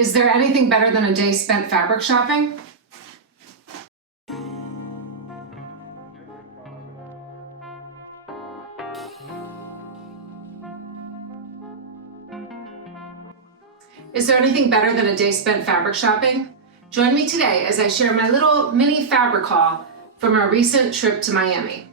Is there anything better than a day spent fabric shopping? Is there anything better than a day spent fabric shopping? Join me today as I share my little mini fabric haul from our recent trip to Miami.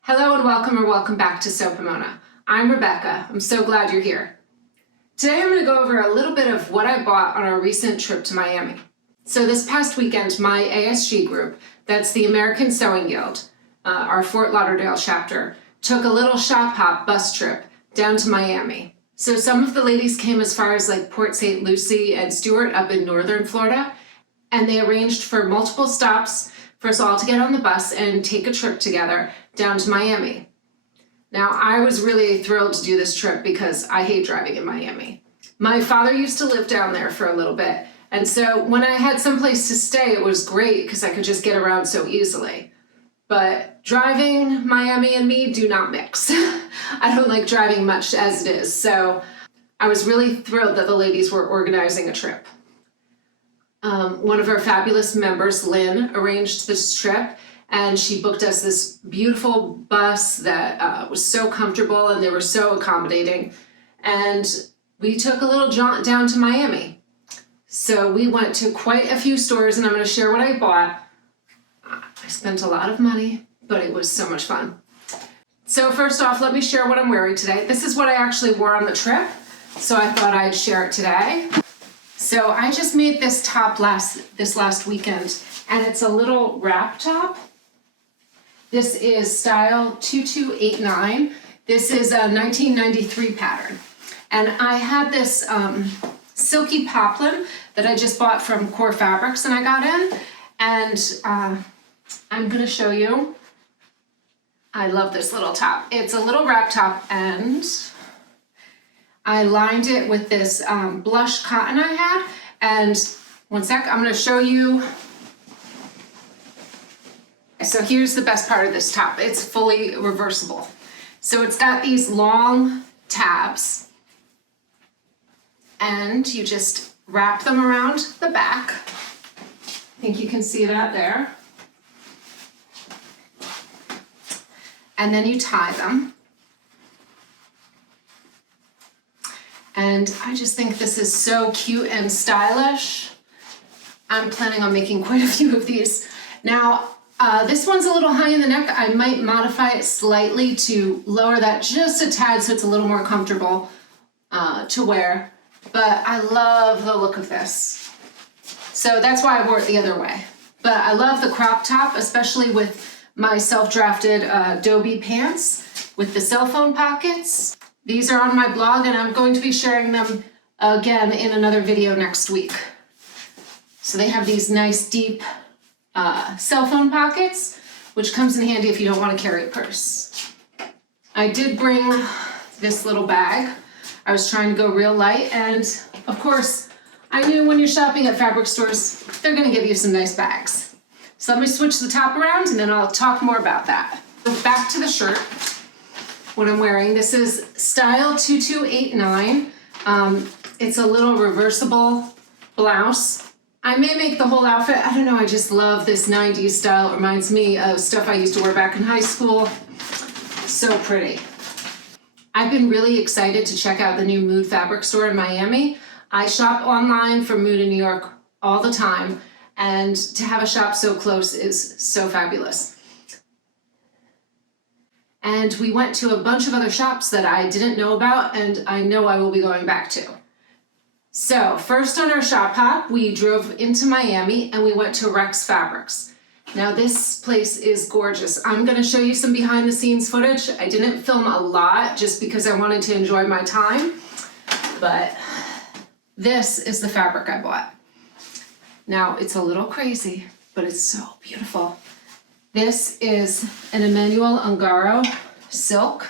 Hello and welcome back to Sew Pomona. I'm Rebecca. I'm so glad you're here. Today I'm going to go over a little bit of what I bought on our recent trip to Miami. So this past weekend, my ASG group, that's the American Sewing Guild, our Fort Lauderdale chapter, took a little shop hop bus trip down to Miami. So some of the ladies came as far as like Port St. Lucie and Stuart up in northern Florida, and they arranged for multiple stops for us all to get on the bus and take a trip together down to Miami. Now, I was really thrilled to do this trip because I hate driving in Miami. My father used to live down there for a little bit, and so when I had someplace to stay, it was great because I could just get around so easily. But driving, Miami and me do not mix. I don't like driving much as it is, so I was really thrilled that the ladies were organizing a trip. One of our fabulous members, Lynn, arranged this trip, and she booked us this beautiful bus that was so comfortable, and they were so accommodating. And we took a little jaunt down to Miami. So we went to quite a few stores, and I'm going to share what I bought. I spent a lot of money, but it was so much fun. So first off, let me share what I'm wearing today. This is what I actually wore on the trip, so I thought I'd share it today. So I just made this top this last weekend, and it's a little wrap top. This is style 2289. This is a 1993 pattern. And I had this Silky Poplin that I just bought from Core Fabrics and I got in. And I'm gonna show you. I love this little top. It's a little wrap top, and I lined it with this blush cotton I had. And one sec, I'm gonna show you. So here's the best part of this top. It's fully reversible. So it's got these long tabs, and you just wrap them around the back. I think you can see that there. And then you tie them. And I just think this is so cute and stylish. I'm planning on making quite a few of these. Now, this one's a little high in the neck. I might modify it slightly to lower that just a tad so it's a little more comfortable to wear. But I love the look of this. So that's why I wore it the other way. But I love the crop top, especially with my self-drafted Dobby pants with the cell phone pockets. These are on my blog, and I'm going to be sharing them again in another video next week. So they have these nice deep cell phone pockets, which comes in handy if you don't want to carry a purse. I did bring this little bag. I was trying to go real light, and of course, I knew when you're shopping at fabric stores, they're going to give you some nice bags. So let me switch the top around, and then I'll talk more about that. So back to the shirt, what I'm wearing. This is style 2289. It's a little reversible blouse. I may make the whole outfit. I don't know, I just love this 90s style. It reminds me of stuff I used to wear back in high school. So pretty. I've been really excited to check out the new Mood fabric store in Miami. I shop online from Mood in New York all the time, and to have a shop so close is so fabulous. And we went to a bunch of other shops that I didn't know about, and I know I will be going back to. So first on our shop hop, we drove into Miami and we went to Rex Fabrics. Now this place is gorgeous. I'm gonna show you some behind the scenes footage. I didn't film a lot just because I wanted to enjoy my time, but this is the fabric I bought. Now it's a little crazy, but it's so beautiful. This is an Emanuel Ungaro silk.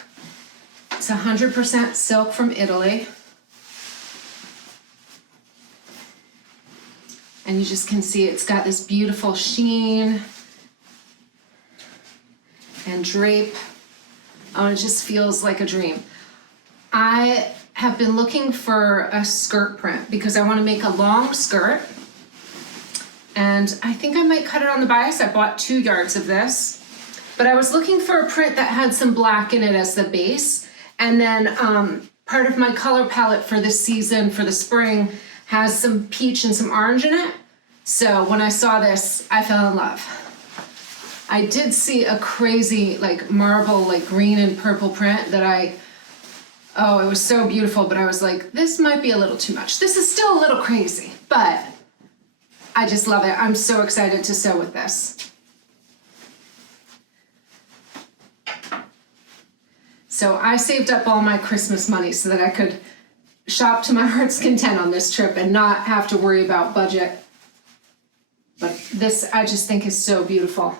It's 100% silk from Italy. And you just can see it's got this beautiful sheen and drape. Oh, it just feels like a dream. I have been looking for a skirt print because I want to make a long skirt. And I think I might cut it on the bias. I bought 2 yards of this. But I was looking for a print that had some black in it as the base. And then part of my color palette for this season, for the spring, has some peach and some orange in it. So when I saw this, I fell in love. I did see a crazy like marble, like green and purple print that oh, it was so beautiful, but I was like, this might be a little too much. This is still a little crazy, but I just love it. I'm so excited to sew with this. So I saved up all my Christmas money so that I could shop to my heart's content on this trip and not have to worry about budget. But this I just think is so beautiful.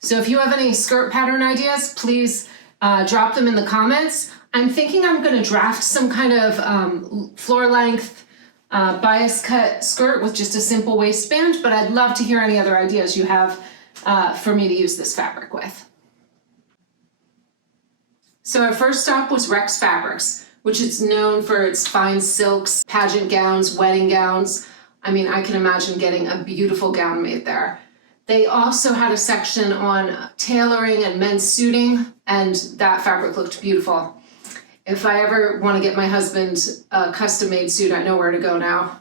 So if you have any skirt pattern ideas, please drop them in the comments. I'm thinking I'm going to draft some kind of floor length bias cut skirt with just a simple waistband, but I'd love to hear any other ideas you have for me to use this fabric with. So our first stop was Rex Fabrics, which is known for its fine silks, pageant gowns, wedding gowns. I mean, I can imagine getting a beautiful gown made there. They also had a section on tailoring and men's suiting, and that fabric looked beautiful. If I ever want to get my husband a custom-made suit, I know where to go now.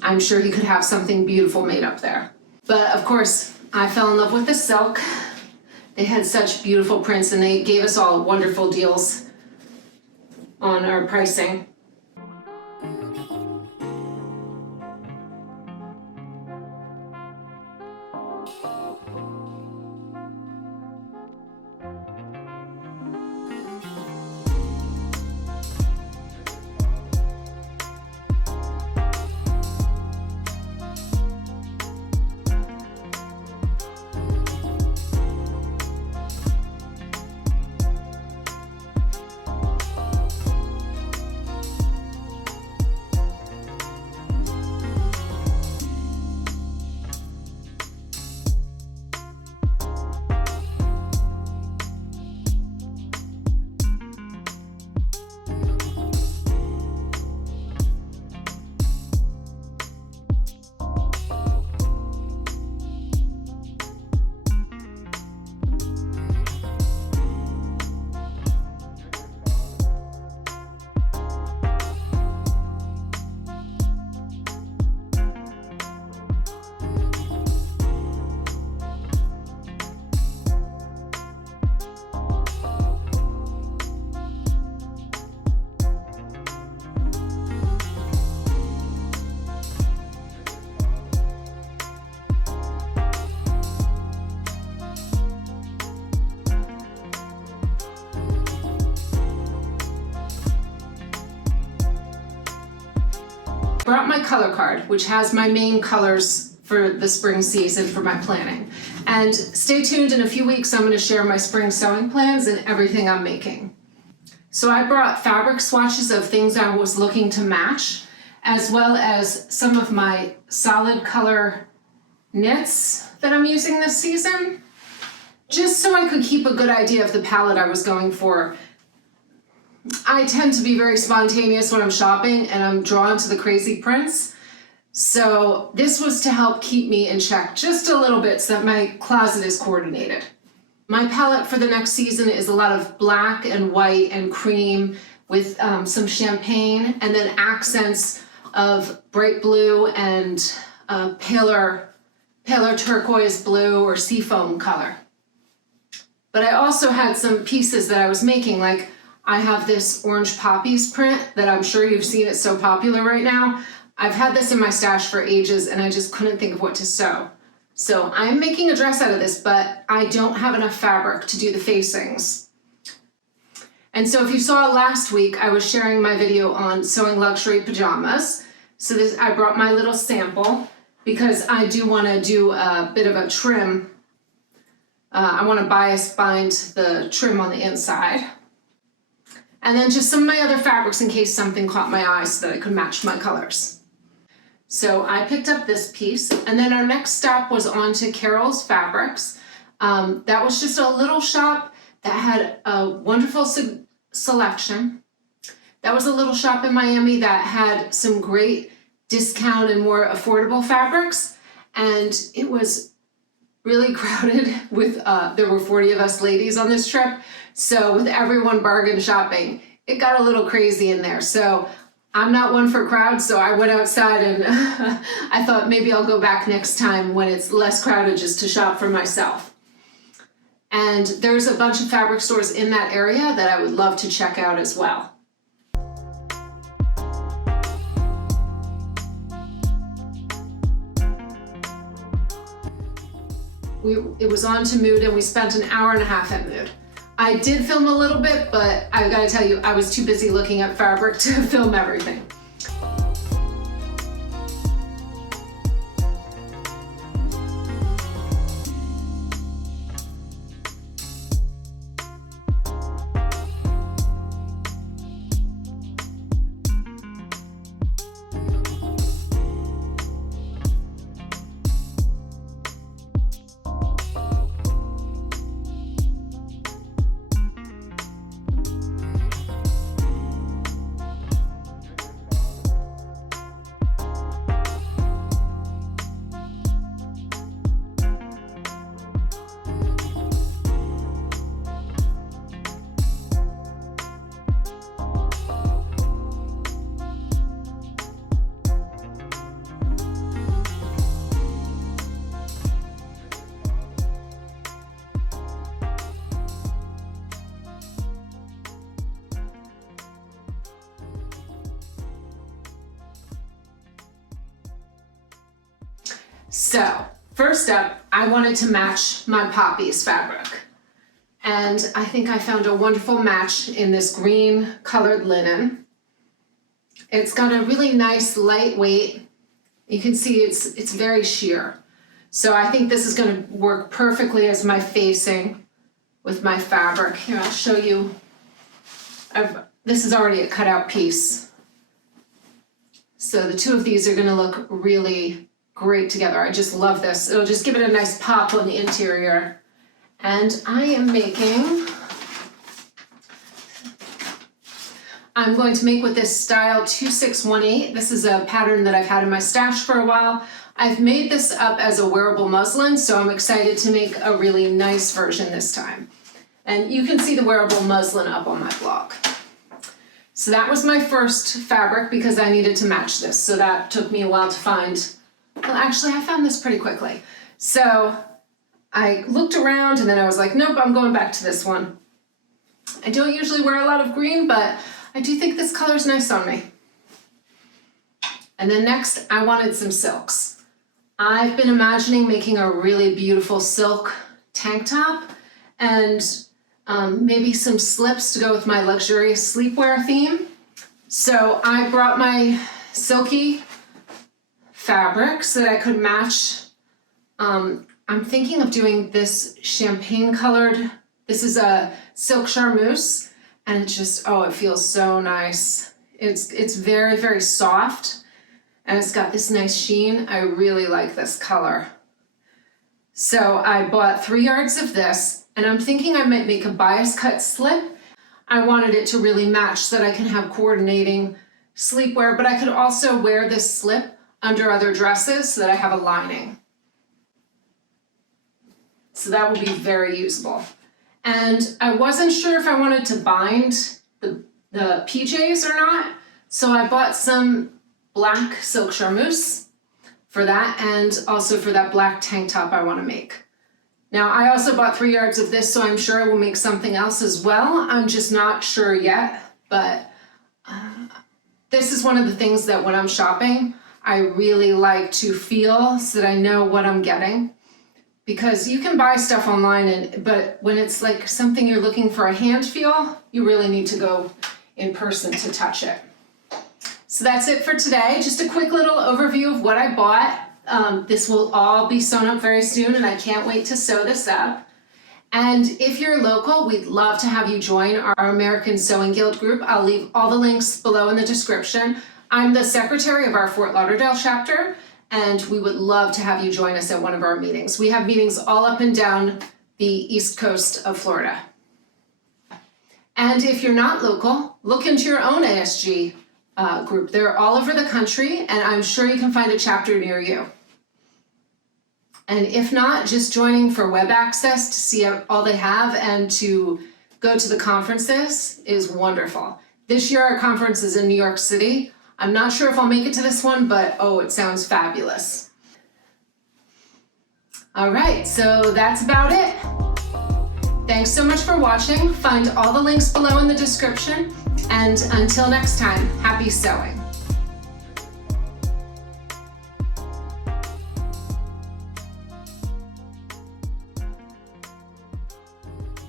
I'm sure he could have something beautiful made up there. But of course, I fell in love with the silk. They had such beautiful prints, and they gave us all wonderful deals on our pricing. Brought my color card, which has my main colors for the spring season for my planning. And stay tuned, in a few weeks I'm going to share my spring sewing plans and everything I'm making. So I brought fabric swatches of things I was looking to match, as well as some of my solid color knits that I'm using this season, just so I could keep a good idea of the palette I was going for. I tend to be very spontaneous when I'm shopping, and I'm drawn to the crazy prints. So this was to help keep me in check just a little bit so that my closet is coordinated. My palette for the next season is a lot of black and white and cream with some champagne, and then accents of bright blue and paler turquoise blue or seafoam color. But I also had some pieces that I was making, like I have this orange poppies print that I'm sure you've seen. It's so popular right now. I've had this in my stash for ages, and I just couldn't think of what to sew. So I'm making a dress out of this, but I don't have enough fabric to do the facings. And so if you saw last week, I was sharing my video on sewing luxury pajamas. So I brought my little sample because I do want to do a bit of a trim. I want to bias bind the trim on the inside. And then just some of my other fabrics in case something caught my eye so that I could match my colors. So I picked up this piece, and then our next stop was on to Carol's Fabrics. That was just a little shop that had a wonderful selection. That was a little shop in Miami that had some great discount and more affordable fabrics, and it was really crowded with, there were 40 of us ladies on this trip, so with everyone bargain shopping, it got a little crazy in there. So I'm not one for crowds, so I went outside and I thought maybe I'll go back next time when it's less crowded just to shop for myself. And there's a bunch of fabric stores in that area that I would love to check out as well. It was on to Mood and we spent an hour and a half at Mood. I did film a little bit, but I gotta tell you, I was too busy looking at fabric to film everything. So, first up, I wanted to match my Poppies fabric. And I think I found a wonderful match in this green colored linen. It's got a really nice lightweight, you can see it's very sheer. So I think this is going to work perfectly as my facing with my fabric. Here, I'll show you. This is already a cutout piece. So the two of these are going to look really great together. I just love this. It'll just give it a nice pop on the interior. And I'm going to make with this style 2618. This is a pattern that I've had in my stash for a while. I've made this up as a wearable muslin, so I'm excited to make a really nice version this time. And you can see the wearable muslin up on my blog. So that was my first fabric because I needed to match this. So that took me a while to find. Well, actually, I found this pretty quickly. So I looked around and then I was like, nope, I'm going back to this one. I don't usually wear a lot of green, but I do think this color's nice on me. And then next, I wanted some silks. I've been imagining making a really beautiful silk tank top and maybe some slips to go with my luxurious sleepwear theme. So I brought my Silky fabric so that I could match. I'm thinking of doing this champagne colored, this is a silk charmeuse, and it just, oh, it feels so nice. It's very, very soft, and it's got this nice sheen. I really like this color. So I bought 3 yards of this, and I'm thinking I might make a bias cut slip. I wanted it to really match so that I can have coordinating sleepwear, but I could also wear this slip under other dresses so that I have a lining. So that will be very usable. And I wasn't sure if I wanted to bind the PJs or not, so I bought some black silk charmeuse for that and also for that black tank top I want to make. Now I also bought 3 yards of this, so I'm sure I will make something else as well. I'm just not sure yet, but this is one of the things that when I'm shopping, I really like to feel so that I know what I'm getting. Because you can buy stuff online, but when it's like something you're looking for a hand feel, you really need to go in person to touch it. So that's it for today. Just a quick little overview of what I bought. This will all be sewn up very soon, and I can't wait to sew this up. And if you're local, we'd love to have you join our American Sewing Guild group. I'll leave all the links below in the description. I'm the secretary of our Fort Lauderdale chapter, and we would love to have you join us at one of our meetings. We have meetings all up and down the East Coast of Florida. And if you're not local, look into your own ASG group. They're all over the country, and I'm sure you can find a chapter near you. And if not, just joining for web access to see all they have and to go to the conferences is wonderful. This year our conference is in New York City. I'm not sure if I'll make it to this one, but oh, it sounds fabulous. All right, so that's about it. Thanks so much for watching. Find all the links below in the description. And until next time, happy sewing.